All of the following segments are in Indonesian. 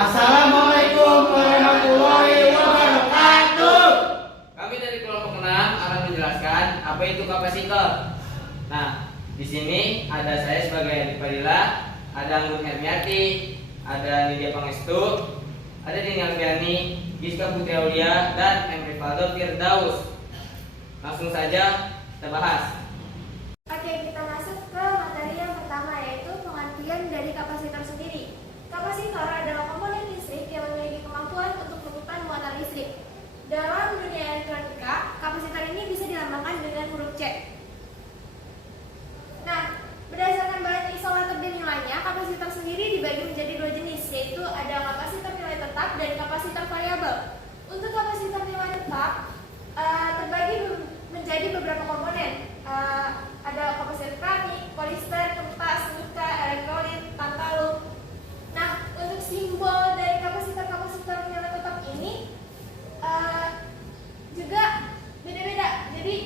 Assalamualaikum warahmatullahi wabarakatuh. Kami dari kelompok 6 akan menjelaskan apa itu kapasitor. Nah, di sini ada saya sebagai Adik Fadila, ada Anggun Hermiati, ada Lydia Pangestu, ada Dini Alfiani, Giska Putri Aulia, dan M. Rivaldo Firdaus. Langsung saja kita bahas. Oke, kita masuk ke materi yang pertama, yaitu pengertian dari kapasitor sendiri. Kapasitor adalah komponen listrik yang memiliki kemampuan untuk menyimpan muatan listrik. Dalam dunia elektronika, kapasitor ini bisa dilambangkan dengan huruf C. Nah, berdasarkan bahan isolator dan nilainya, kapasitor sendiri dibagi menjadi dua jenis, yaitu ada kapasitor nilai tetap dan kapasitor variabel. Untuk kapasitor nilai tetap terbagi menjadi beberapa komponen. Ada kapasitor keramik, polister, kertas, nika, elektrolit, tantalum. Nah, untuk simbol dari kapasitor nilai tetap ini juga beda-beda. Jadi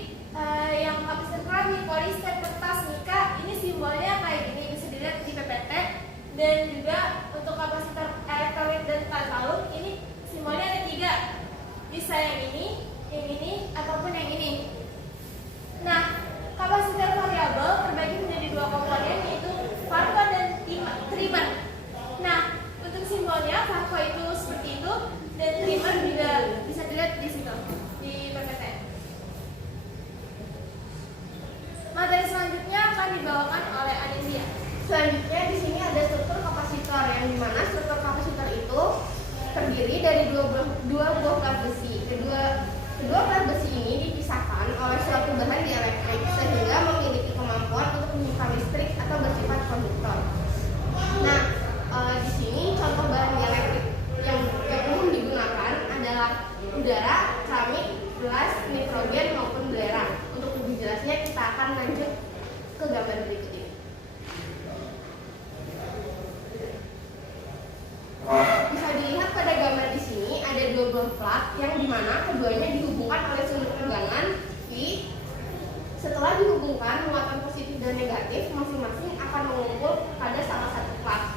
yang kapasitor keramik, polister, kertas, nika ini simbolnya kayak gini, bisa dilihat di PPT. Dan juga untuk kapasitor elektrolit dan tantalum ini simbolnya ada 3, bisa yang ini ataupun yang ini. Nah, kapasitor variabel terbagi menjadi 2 komponen, yaitu varco dan trimer. Nah, untuk simbolnya varco itu seperti itu dan trimer juga bisa dilihat di situ di PPT. Materi selanjutnya akan dibawakan oleh Anindia. Selanjutnya di sini ada struktur kapasitor, yang dimana struktur kapasitor itu terdiri dari dua buah plat besi. Kedua plat besi ini dipisahkan oleh suatu bahan dielektrik sehingga memiliki kemampuan untuk menyimpan listrik atau bersifat konduktor. Nah, di sini contoh bahan dielektrik yang umum digunakan adalah udara, keramik, gelas, nitrogen maupun belerang. Untuk lebih jelasnya kita akan lanjut ke gambar berikut ini. Bisa dilihat pada gambar di sini ada 2 buah plat yang dimana keduanya dihubungkan oleh sumber tegangan V. Setelah dihubungkan, muatan positif dan negatif masing-masing akan mengumpul pada salah satu plat.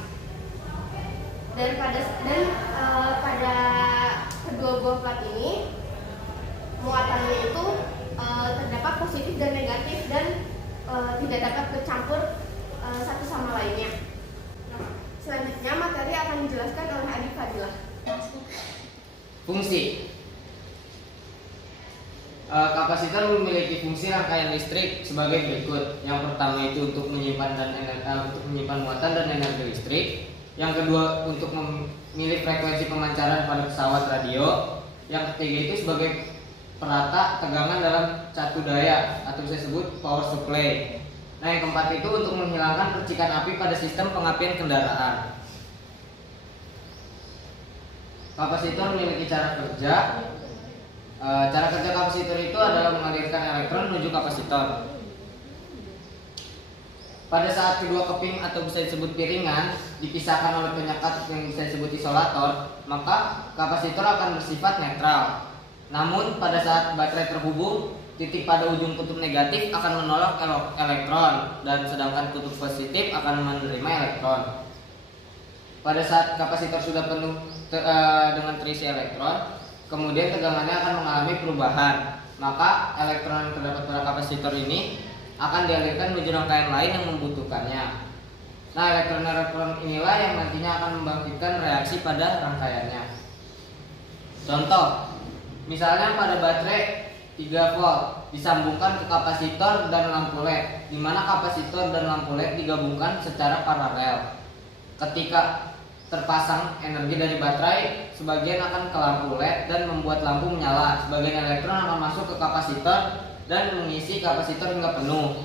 Dan pada kedua buah plat ini muatannya itu terdapat positif dan negatif dan tidak dapat bercampur satu sama lainnya. Selanjutnya materi akan dijelaskan oleh Adik Fadilah. Fungsi kapasitor memiliki fungsi rangkaian listrik sebagai berikut. Yang pertama itu untuk menyimpan muatan dan energi listrik. Yang kedua untuk memilih frekuensi pemancaran pada pesawat radio. Yang ketiga itu sebagai perata tegangan dalam satu daya atau bisa disebut power supply. Nah, yang keempat itu untuk menghilangkan percikan api pada sistem pengapian kendaraan. Kapasitor memiliki cara kerja. Cara kerja kapasitor itu adalah mengalirkan elektron menuju kapasitor. Pada saat kedua keping atau bisa disebut piringan dipisahkan oleh penyekat yang bisa disebut isolator, maka kapasitor akan bersifat netral. Namun pada saat baterai terhubung, titik pada ujung kutub negatif akan menolak elektron dan sedangkan kutub positif akan menerima elektron. Pada saat kapasitor sudah penuh dengan terisi elektron, kemudian tegangannya akan mengalami perubahan. Maka elektron yang terdapat pada kapasitor ini akan dialirkan menuju rangkaian lain yang membutuhkannya. Nah, elektron-elektron inilah yang nantinya akan membangkitkan reaksi pada rangkaiannya. Contoh, misalnya pada baterai 3 volt disambungkan ke kapasitor dan lampu LED, di mana kapasitor dan lampu LED digabungkan secara paralel. Ketika terpasang energi dari baterai, sebagian akan ke lampu LED dan membuat lampu menyala. Sebagian elektron akan masuk ke kapasitor dan mengisi kapasitor hingga penuh.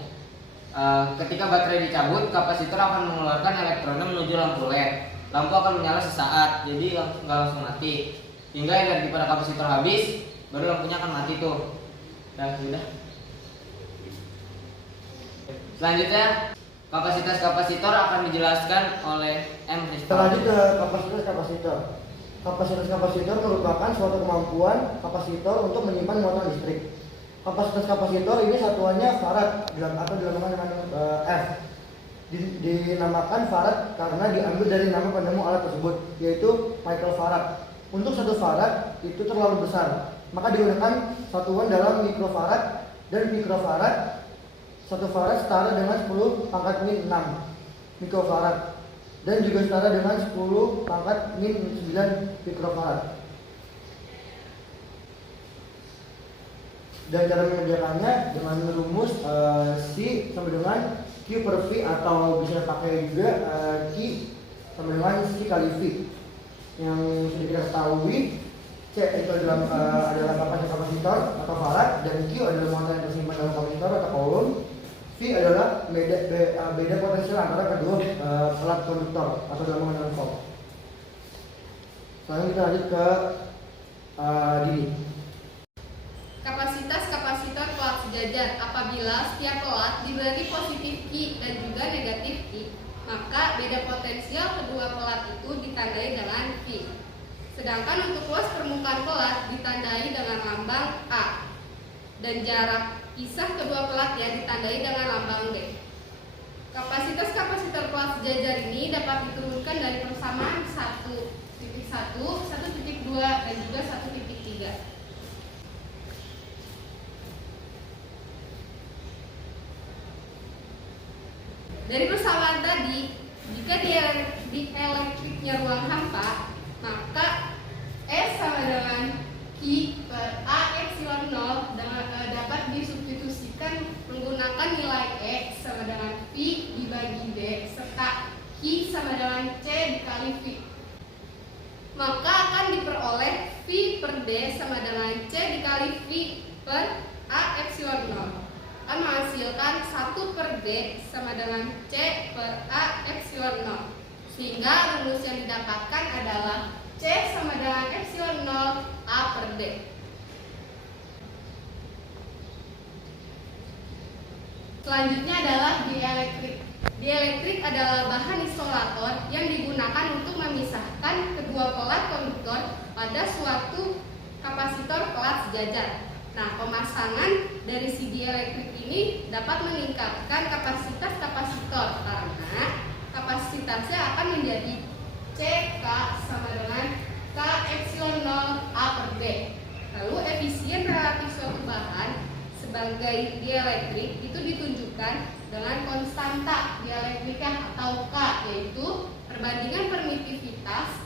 Ketika baterai dicabut, kapasitor akan mengeluarkan elektronnya menuju lampu LED. Lampu akan menyala sesaat, jadi nggak langsung mati. Hingga energi pada kapasitor habis, baru lampunya akan mati tuh. Sudah. Selanjutnya, kapasitas kapasitor akan dijelaskan oleh M. Kita lanjut ke kapasitor. Kapasitas kapasitor merupakan suatu kemampuan kapasitor untuk menyimpan muatan listrik. Kapasitas kapasitor ini satuannya farad atau dinamakan dengan F. Dinamakan farad karena diambil dari nama penemu alat tersebut, yaitu Michael Farad. Untuk satu farad itu terlalu besar, maka digunakan satuan dalam mikrofarad, dan mikrofarad, satu farad setara dengan 10 pangkat min 6 mikrofarad, dan juga setara dengan 10 pangkat min 9 mikrofarad. Dan cara mengerjakannya dengan rumus C sama dengan Q per V, atau bisa pakai juga Q sama dengan C kali V. Yang sudah kita ketahui, C itu adalah kapasitor atau farad, dan Q adalah muatan yang tersimpan dalam kapasitor atau coulomb. V adalah beda potensial antara kedua alat konduktor atau dalam menggunakan volt. Selanjutnya kita lanjut ke Dini. Kapasitas kapasitor pelat sejajar. Apabila setiap pelat diberi positif Q dan juga negatif Q, maka beda potensial kedua pelat itu ditandai dengan V. Sedangkan untuk luas permukaan pelat ditandai dengan lambang A, dan jarak pisah kedua pelatnya ditandai dengan lambang D. Kapasitas kapasitor pelat sejajar ini dapat diturunkan dari persamaan 1.1, 1.2, dan juga 1.3. Dari persamaan tadi, jika di elektriknya ruang hampa, maka S sama dengan Q per A epsilon 0 dapat disubstitusikan menggunakan nilai X sama dengan V dibagi D serta Q sama dengan C dikali V. Maka akan diperoleh V per D sama dengan C dikali V per A epsilon 0. Akan menghasilkan 1 per D sama dengan C per A epsilon 0. Sehingga rumus yang didapatkan adalah C sama dengan epsilon 0 A per D. Selanjutnya adalah dieelektrik. Dieelektrik adalah bahan isolator yang digunakan untuk memisahkan kedua pelat konduktor pada suatu kapasitor pelat sejajar. Nah, pemasangan dari si dieelektrik ini dapat meningkatkan kapasitas kapasitor karena kapasitasnya akan menjadi CK sama dengan K epsilon 0 A per D. Lalu efisien relatif suatu bahan sebagai dieelektrik itu ditunjukkan dengan konstanta dieelektriknya atau K, yaitu perbandingan permitivitas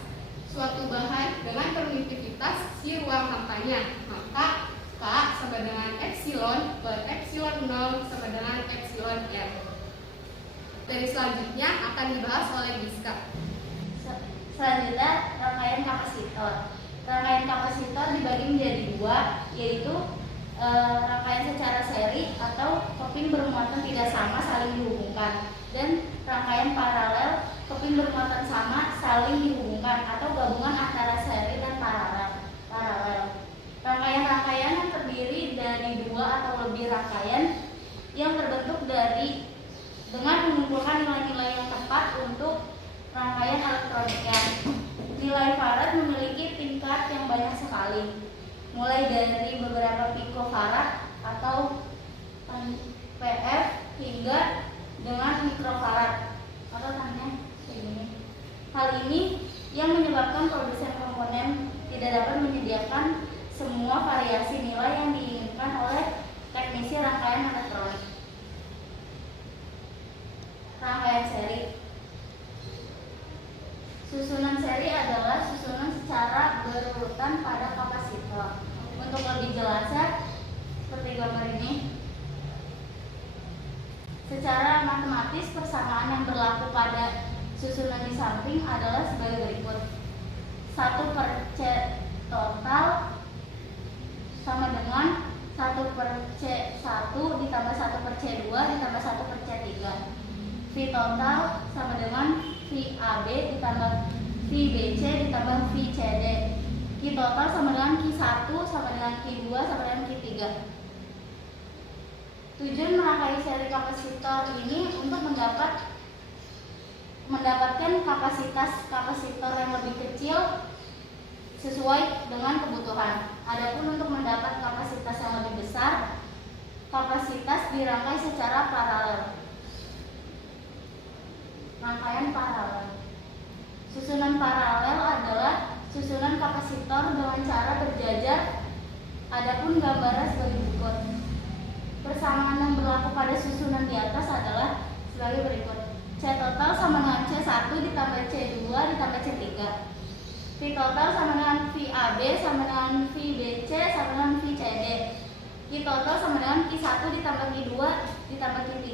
suatu bahan dengan permitivitas si ruang hampanya. Maka K sama dengan epsilon per epsilon 0 sama dengan epsilon R. Dari selanjutnya akan dibahas oleh Giska. Selanjutnya rangkaian kapasitor. Rangkaian kapasitor dibagi menjadi dua, yaitu rangkaian secara seri atau kopling bermuatan tidak sama saling dihubungkan, dan rangkaian paralel kopling bermuatan sama saling dihubungkan atau gabungan antara seri dan paralel. Rangkaian-rangkaian yang terdiri dari dua atau lebih rangkaian yang terbentuk dengan mengumpulkan nilai-nilai yang tepat untuk rangkaian elektroniknya. Nilai farad memiliki tingkat yang banyak sekali, mulai dari beberapa pikofarad atau PF hingga dengan mikrofarad atau tanya kayak gini. Hal ini yang menyebabkan produsen komponen tidak dapat menyediakan semua variasi nilai yang diinginkan oleh teknisi rangkaian elektronik. Rangkaian seri. Susunan seri adalah susunan secara berurutan pada kapasitor. Untuk lebih jelasnya, seperti gambar ini. Secara matematis, persamaan yang berlaku pada susunan di samping adalah sebagai berikut. 1 per C total sama dengan 1 per C1 ditambah 1 per C2 ditambah 1 per C3. V total sama dengan VAB ditambah VBC ditambah VCD. Q total sama dengan Q1 sama dengan Q2 sama dengan Q3. Tujuan merangkai seri kapasitor ini untuk mendapatkan kapasitas kapasitor yang lebih kecil sesuai dengan kebutuhan. Adapun untuk mendapat kapasitas yang lebih besar, kapasitas dirangkai secara paralel. rangkaian paralel. Susunan paralel adalah susunan kapasitor dengan cara berjajar. Adapun gambarnya sebagai berikut. Persamaan yang berlaku pada susunan di atas adalah sebagai berikut. C total sama dengan C1 ditambah C2 ditambah C3. V total sama dengan VAB sama dengan VBC sama dengan VCD. Q total sama dengan Q1 ditambah Q2 ditambah Q3.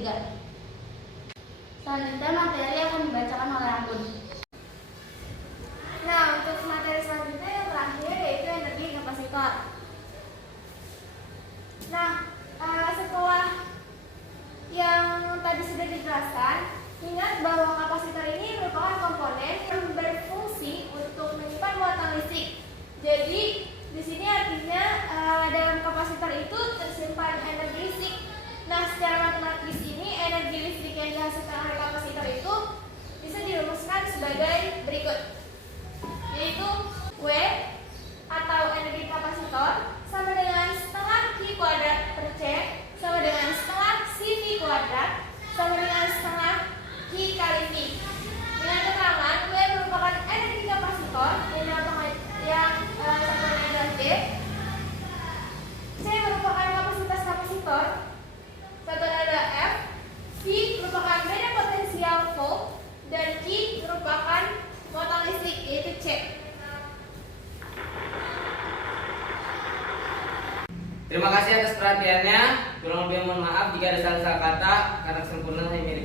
Selanjutnya materi akan dibacakan oleh Anggun. Nah, untuk materi selanjutnya yang terakhir yaitu energi kapasitor. Nah, setelah yang tadi sudah dijelaskan, ingat bahwa kapasitor ini merupakan komponen yang berfungsi untuk menyimpan muatan listrik. Jadi, di sini artinya dalam kapasitor itu tersimpan energi listrik. Nah, secara matematis ini energi listrik yang dihasilkan oleh kapasitor itu bisa dirumuskan sebagai berikut, yaitu W atau energi kapasitor sama dengan setengah Q kuadrat per C sama dengan setengah CV kuadrat sama dengan setengah Q kali V. Dengan keterangan W merupakan energi kapasitor yang sama dengan D. C merupakan kapasitas kapasitor satu nada F. V merupakan beda potensial volt dan Q merupakan muatan listrik yaitu C. Terima kasih atas perhatiannya. Kurang lebih mohon maaf jika ada salah-salah kata karena kesempurnaan yang milik